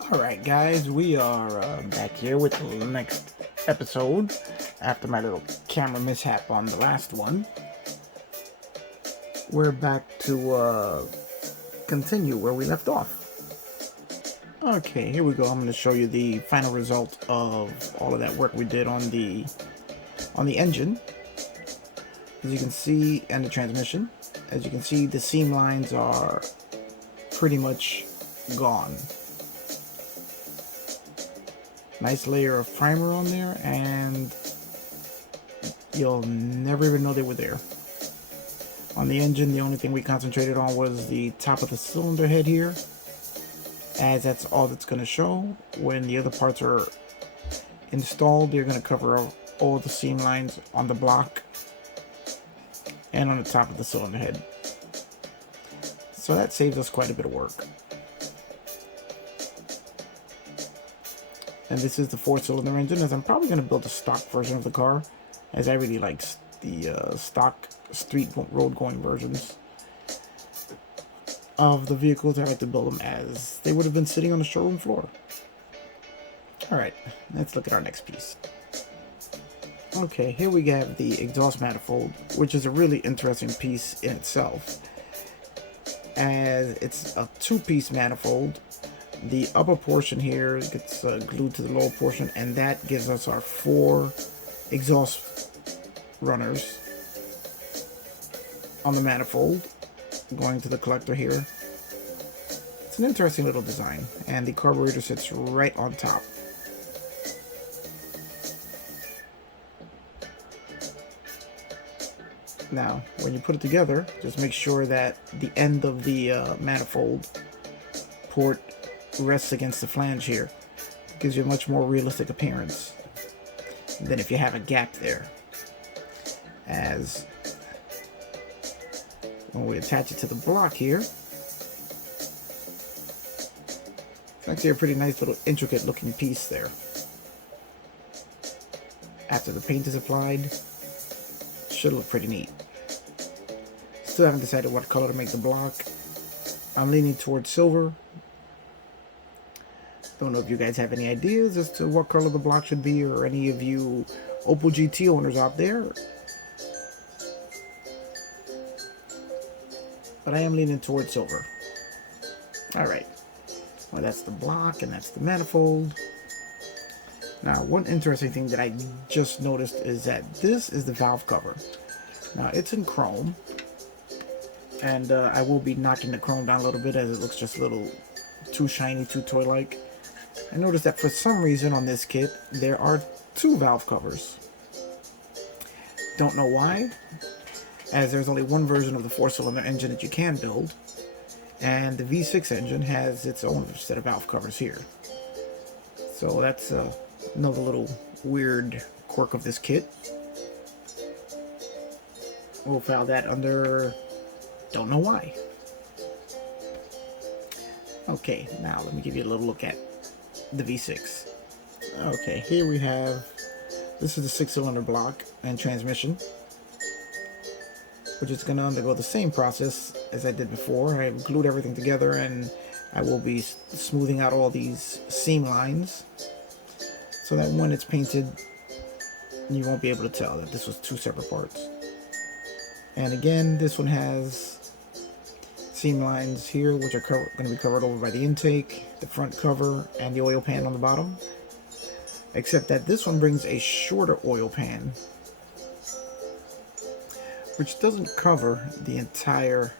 Alright guys, we are back here with the next episode after my little camera mishap on the last one. We're back to continue where we left off. Okay, here we go. I'm going to show you the final result of all of that work we did on the engine. As you can see, and the transmission. As you can see, the seam lines are pretty much gone. Nice layer of primer on there, and you'll never even know they were there. On the engine, the only thing we concentrated on was the top of the cylinder head here, as that's all that's going to show. When the other parts are installed, they're going to cover all the seam lines on the block and on the top of the cylinder head. So that saves us quite a bit of work. And this is the 4-cylinder engine, as I'm probably going to build a stock version of the car, as I really like the stock street road going versions of the vehicles. I like to build them as they would have been sitting on the showroom floor. Alright, let's look at our next piece. Okay, here we have the exhaust manifold, which is a really interesting piece in itself, as it's a 2-piece manifold. The upper portion here gets glued to the lower portion, and that gives us our 4 exhaust runners on the manifold going to the collector here. It's an interesting little design, and the carburetor sits right on top. Now, when you put it together, just make sure that the end of the manifold port rests against the flange here. It gives you a much more realistic appearance than if you have a gap there. As when we attach it to the block here, it's actually a pretty nice little intricate looking piece there. After the paint is applied, should look pretty neat. Still haven't decided what color to make the block. I'm leaning towards silver. Don't know if you guys have any ideas as to what color the block should be, or any of you Opel GT owners out there. But I am leaning towards silver. Alright. Well, that's the block, and that's the manifold. Now, one interesting thing that I just noticed is that this is the valve cover. Now, it's in chrome, and I will be knocking the chrome down a little bit, as it looks just a little too shiny, too toy-like. I noticed that for some reason on this kit, there are 2 valve covers. Don't know why, as there's only one version of the 4-cylinder engine that you can build, and the V6 engine has its own set of valve covers here. So that's another little weird quirk of this kit. We'll file that under don't know why. Okay, now let me give you a little look at the V6. Okay, here we have, this is the 6-cylinder block and transmission, which is going to undergo the same process as I did before. I've glued everything together, and I will be smoothing out all these seam lines so that when it's painted, you won't be able to tell that this was 2 separate parts. And again, this one has seam lines here, which are going to be covered over by the intake, the front cover, and the oil pan on the bottom. Except that this one brings a shorter oil pan, which doesn't cover the entire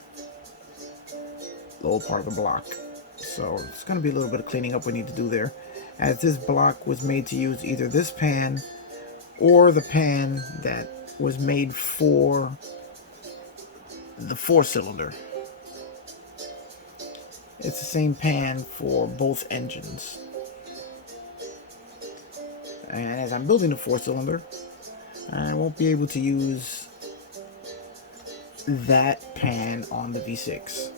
lower part of the block. So it's going to be a little bit of cleaning up we need to do there, as this block was made to use either this pan or the pan that was made for the 4-cylinder. It's the same pan for both engines. And as I'm building the 4-cylinder, I won't be able to use that pan on the V6.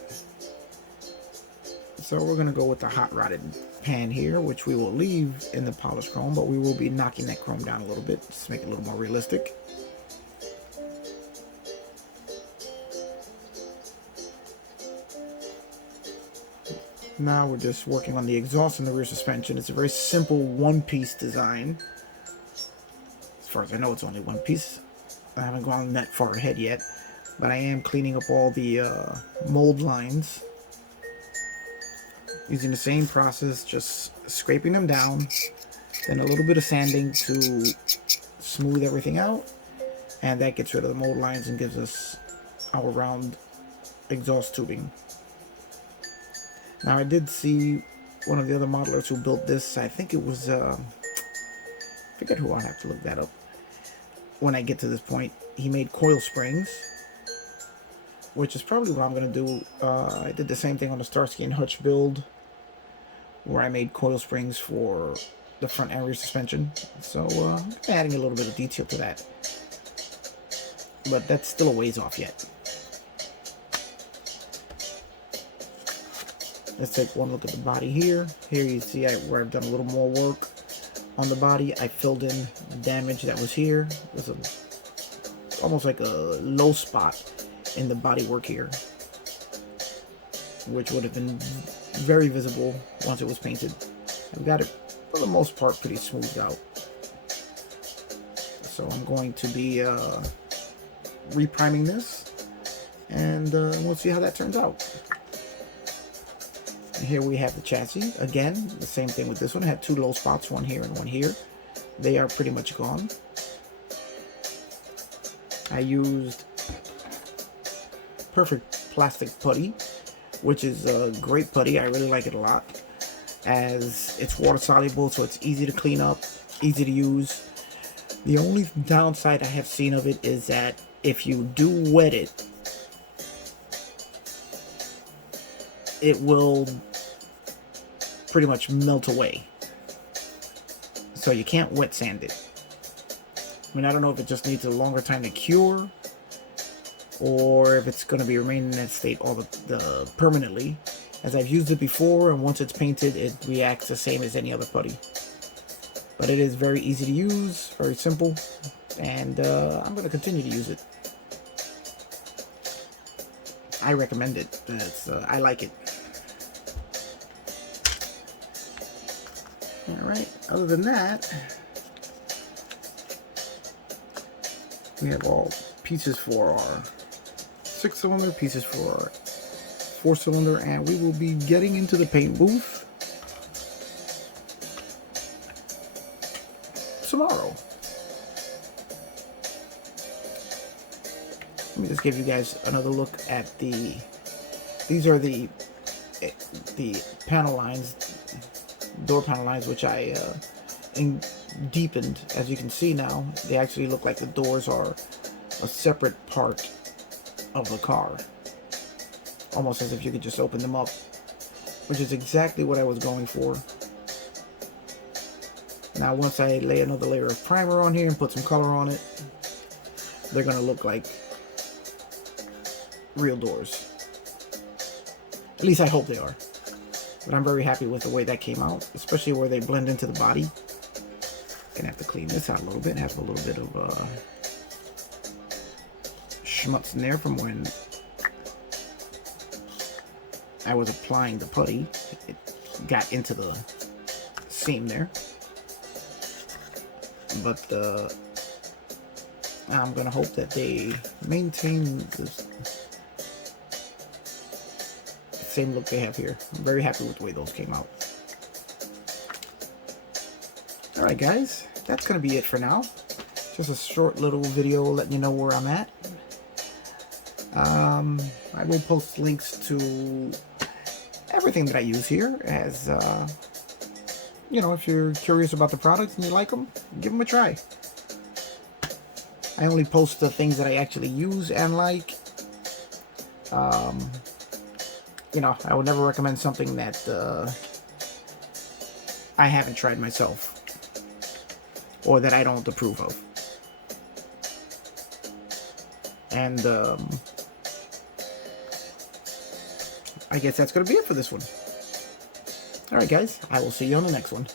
So we're going to go with the hot rodded pan here, which we will leave in the polished chrome, but we will be knocking that chrome down a little bit just to make it a little more realistic. Now we're just working on the exhaust and the rear suspension. It's a very simple one-piece design. As far as I know, it's only one piece. I haven't gone that far ahead yet, but I am cleaning up all the mold lines using the same process, just scraping them down, then a little bit of sanding to smooth everything out, and that gets rid of the mold lines and gives us our round exhaust tubing. Now, I did see one of the other modelers who built this. I think it was, I forget who. I'll have to look that up when I get to this point. He made Coil Springs, which is probably what I'm going to do. I did the same thing on the Starsky and Hutch build, where I made coil springs for the front and rear suspension. So, I'm adding a little bit of detail to that. But that's still a ways off yet. Let's take one look at the body here. Here you see where I've done a little more work on the body. I filled in the damage that was here. There's almost like a low spot in the body work here, which would have been very visible once it was painted. I've got it, for the most part, pretty smoothed out. So I'm going to be repriming this, and we'll see how that turns out. Here we have the chassis. Again, the same thing with this one. I had two low spots, one here and one here. They are pretty much gone. I used Perfect Plastic Putty, which is a great putty. I really like it a lot, as it's water soluble, so it's easy to clean up, easy to use. The only downside I have seen of it is that if you do wet it, it will pretty much melt away. So you can't wet sand it. I mean, I don't know if it just needs a longer time to cure, or if it's going to be remaining in that state all the permanently. As I've used it before, and once it's painted, it reacts the same as any other putty. But it is very easy to use, very simple, and I'm going to continue to use it. I recommend it. I like it. Alright, other than that, we have all pieces for our 6-cylinder, pieces for our 4-cylinder, and we will be getting into the paint booth tomorrow. Let me just give you guys another look at these are the panel lines, door panel lines, which I deepened. As you can see now, they actually look like the doors are a separate part of the car, almost as if you could just open them up, which is exactly what I was going for. Now, once I lay another layer of primer on here and put some color on it, they're going to look like real doors. At least I hope they are. But I'm very happy with the way that came out, especially where they blend into the body. Gonna have to clean this out a little bit. It has a little bit of schmutz in there from when I was applying the putty. It got into the seam there. But I'm gonna hope that they maintain this same look they have here. I'm very happy with the way those came out. Alright guys, that's going to be it for now. Just a short little video letting you know where I'm at. I will post links to everything that I use here, as you know, if you're curious about the products and you like them, give them a try. I only post the things that I actually use and like. You know, I would never recommend something that I haven't tried myself, or that I don't approve of. And I guess that's going to be it for this one. Alright guys, I will see you on the next one.